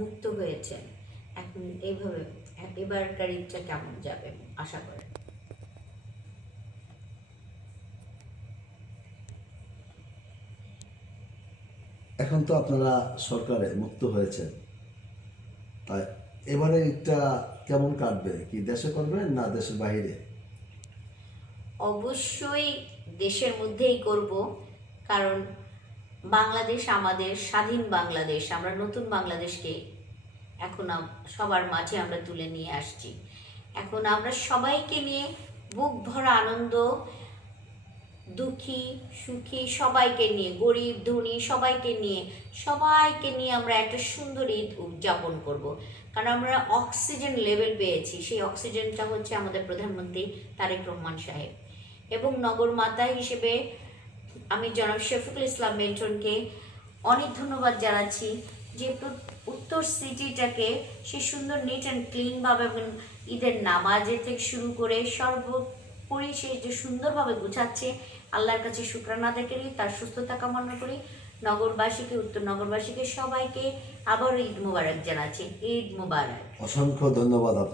মুক্ত হয়েছেন, এখন এইভাবে এবারকার ঈদটা কেমন যাবে আশা করেন? এখন তো আপনারা সরকারে মুক্ত হয়েছেন, তাই এবারে ঈদটা কেমন কাটবে? কি দেশে করবেন না দেশের বাইরে? অবশ্যই দেশের মধ্যেই করব, কারণ বাংলাদেশ আমাদের স্বাধীন বাংলাদেশ, আমরা নতুন বাংলাদেশকে এখন সবার মাঝে আমরা তুলে নিয়ে আসছি। এখন আমরা সবাইকে নিয়ে বুক ভরা আনন্দ, দুঃখী সুখী সবাইকে নিয়ে, গরিব ধনী সবাইকে নিয়ে আমরা একটা সুন্দর ঈদ উদযাপন করব। কারণ আমরা অক্সিজেন লেভেল পেয়েছি, সেই অক্সিজেনটা হচ্ছে আমাদের প্রধানমন্ত্রী তারেক রহমান সাহেব। এবং নগরমাতা হিসেবে আমি জনাব শফিকুল ইসলাম মেন্টনকে অনেক ধন্যবাদ জানাচ্ছি, যে উত্তর সিটিটাকে সে সুন্দর নিট অ্যান্ড ক্লিনভাবে এবং ঈদের নামাজের থেকে শুরু করে সর্বোপরি সে যে সুন্দরভাবে গুছাচ্ছে, আল্লাহর কাছে শুকরানা আদায় করি, তার সুস্থতা কামনা করি। নগরবাসীকে, উত্তর নগরবাসীকে সবাইকে আবারও ঈদ মুবারক জানাচ্ছি। ঈদ মুবারক। অসংখ্য ধন্যবাদ আপনাকে।